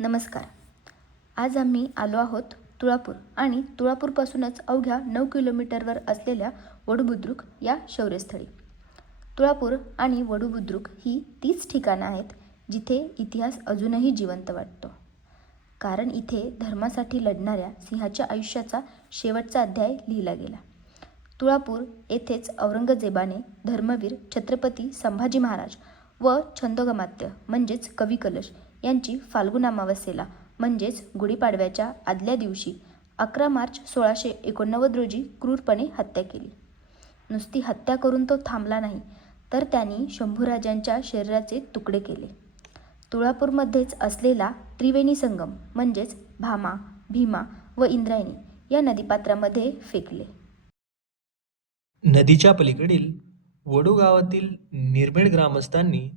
नमस्कार. आज आम्ही आलो आहोत तुळापूर आणि तुळापूरपासूनच अवघ्या 9 किलोमीटरवर असलेल्या वडूबुद्रुक या शौर्यस्थळी. तुळापूर आणि वडूबुद्रुक ही तीच ठिकाणं आहेत जिथे इतिहास अजूनही जिवंत वाटतो. कारण इथे धर्मासाठी लढणाऱ्या सिंहाच्या आयुष्याचा शेवटचा अध्याय लिहिला गेला. तुळापूर येथेच औरंगजेबाने धर्मवीर छत्रपती संभाजी महाराज व छंदोगमात्य म्हणजेच कवी कलश यांची फाल्गुन अमावस्येला म्हणजेच गुढीपाडव्याच्या आदल्या दिवशी 11 मार्च 1689 रोजी क्रूरपणे हत्या केली. नुसती हत्या करून तो थांबला नाही, तर त्यांनी शंभूराजांच्या शरीराचे तुकडे केले. तुळापूरमध्येच असलेला त्रिवेणी संगम म्हणजेच भामा, भीमा व इंद्रायणी या नदीपात्रामध्ये फेकले. नदीच्या पलीकडील वडू गावातील निर्भीड ग्रामस्थांनी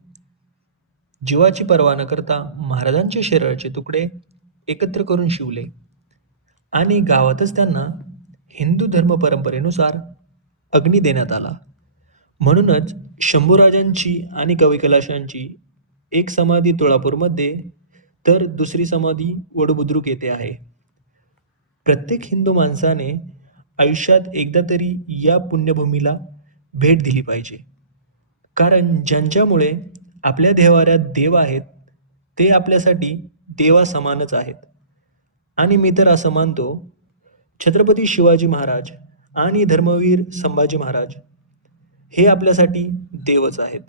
जीवाची पर्वा न करता महाराजांचे शरीराचे तुकडे एकत्र करून शिवले आणि गावातच त्यांना हिंदू धर्म परंपरेनुसार अग्नी देण्यात आला. म्हणूनच शंभूराजांची आणि कवी कैलाशांची एक समाधी तुळापूरमध्ये तर दुसरी समाधी वडूबुद्रुक येथे आहे. प्रत्येक हिंदू माणसाने आयुष्यात एकदा तरी या पुण्यभूमीला भेट दिली पाहिजे. कारण ज्यांच्यामुळे आपल्या देव्हाऱ्यात देव आहेत, ते आपल्यासाठी देवासमानच आहेत. आणि मी तर असं मानतो, छत्रपती शिवाजी महाराज आणि धर्मवीर संभाजी महाराज हे आपल्यासाठी देवच आहेत.